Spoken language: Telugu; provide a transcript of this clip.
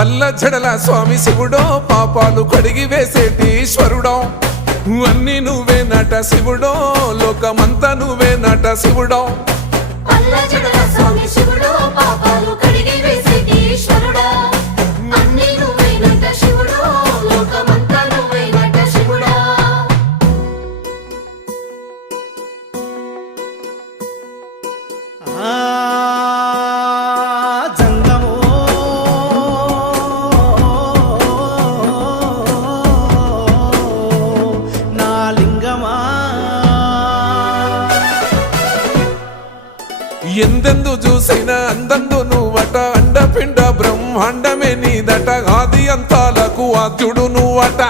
పల్ల జడల స్వామి శివుడో పాపాలు కడిగి వేసేటి ఈశ్వరుడో అన్ని నువ్వే నట శివుడో లోకమంతా నువ్వే నట శివుడో పల్ల జడల స్వామి శివుడో పాపాలు కడిగి వేసేటి ఈశ్వరుడో అన్ని నువ్వే నట శివుడో లోకమంతా నువ్వే నట శివుడో ఎందెందు చూసిన అందందు నువ్వట అండపిండ బ్రహ్మాండమే నీదట ఆది అంతాలకు ఆద్యుడు నువ్వట